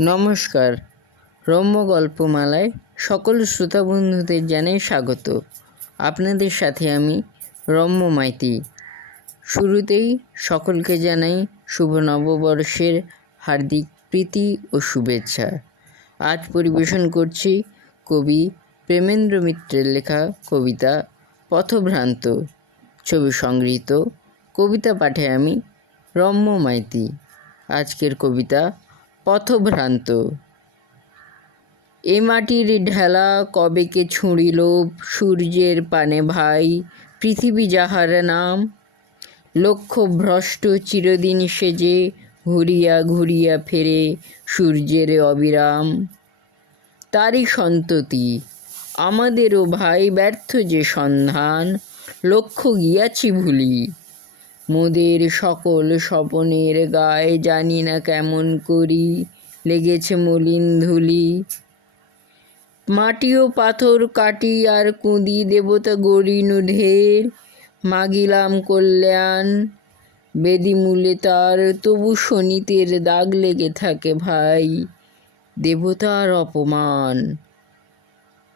নমস্কার, রম্য গল্পমালায় সকল শ্রোতা বন্ধুদের জানাই স্বাগত। আপনাদের সাথে আমি রম্য মাইতি। শুরুতেই সকলকে জানাই শুভ নববর্ষের হার্দিক প্রীতি ও শুভেচ্ছা। আজ পরিবেশন করছি কবি প্রেমেন্দ্র মিত্রের লেখা কবিতা পথভ্রান্ত। ছবি সংগৃহীত। কবিতা পাঠে আমি রম্য মাইতি। আজকের কবিতা পথভ্রান্ত। এ মাটির ঢেলা কবেকে ছুঁড়িল সূর্যের পানে ভাই, পৃথিবী যাহার নাম। লক্ষ্যভ্রষ্ট চিরদিন সেজে ঘুরিয়া ঘুরিয়া ফেরে সূর্যের অবিরাম। তারই সন্ততি আমাদেরও ভাই, ব্যর্থ যে সন্ধান লক্ষ্য গিয়াছি ভুলি। মোদের সকল স্বপনের গায়ে জানি না কেমন করি লেগেছে মলিন ধুলি। মাটি ও পাথর কাটি আর কুঁদি দেবতা গড়িনু ঢের, মাগিলাম কল্যাণ বেদিমূলে তার, তবু শনিতের দাগ লেগে থাকে ভাই। দেবতার অপমান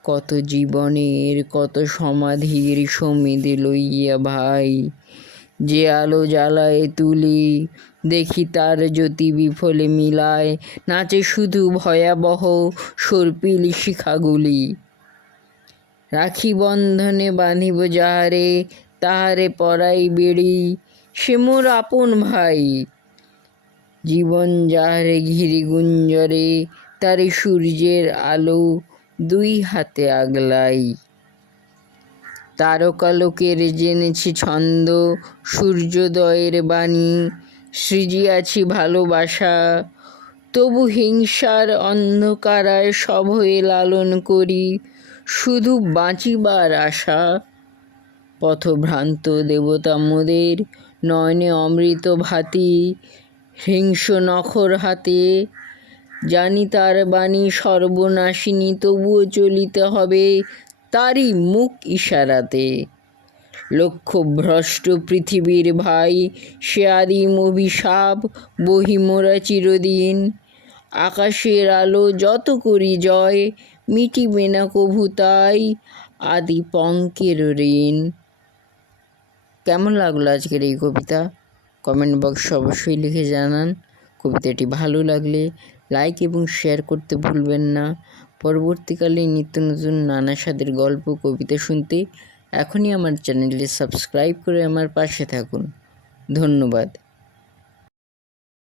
কত জীবনের কত সমাধির সমিধে লইয়া ভাই। যে আলো জ্বালায় তুলি দেখি তার জ্যোতি বিফলে মিলায়, নাচে শুধু ভয়াবহ সর্পিল শিখাগুলি। রাখি বন্ধনে বাঁধিব যাহারে, তাহারে পরাই বেড়ি, সে মোর আপন ভাই। জীবন যাহারে ঘিরি গুঞ্জরে, তারে সূর্যের আলো দুই হাতে আগলাই। তারকালোকের জেনেছি ছন্দ সূর্যোদয়ের বাণী, সৃজিয়াছি ভালোবাসা তবু হিংসার অন্ধকারায় সভয়ে লালন করি শুধু বাঁচিবার আশা। পথভ্রান্ত দেবতা মোদের নয়নে অমৃত ভাতি, হিংস্র নখর হাতে জানি তার বাণী সর্বনাশিনী, তবুও চলিতে হবে তারই মুখ ইশারাতে। লক্ষ্যভ্রষ্ট পৃথিবীর ভাই সে আদিম অভিশাপ, বহি মোরা চিরদিন। আকাশের আলো যত করি জয়, মিটিবে না কভু তাই আদি পঙ্কের ঋণ। কেমন লাগলো আজকের এই কবিতা? কমেন্ট বক্সে অবশ্যই লিখে জানান। কবিতাটি ভালো লাগলে লাইক এবং শেয়ার করতে ভুলবেন না। পরবর্তীকালে নিত্য নতুন নানা স্বাদের গল্প কবিতা শুনতে এখনই আমার চ্যানেলটি সাবস্ক্রাইব করে আমার পাশে থাকুন। ধন্যবাদ।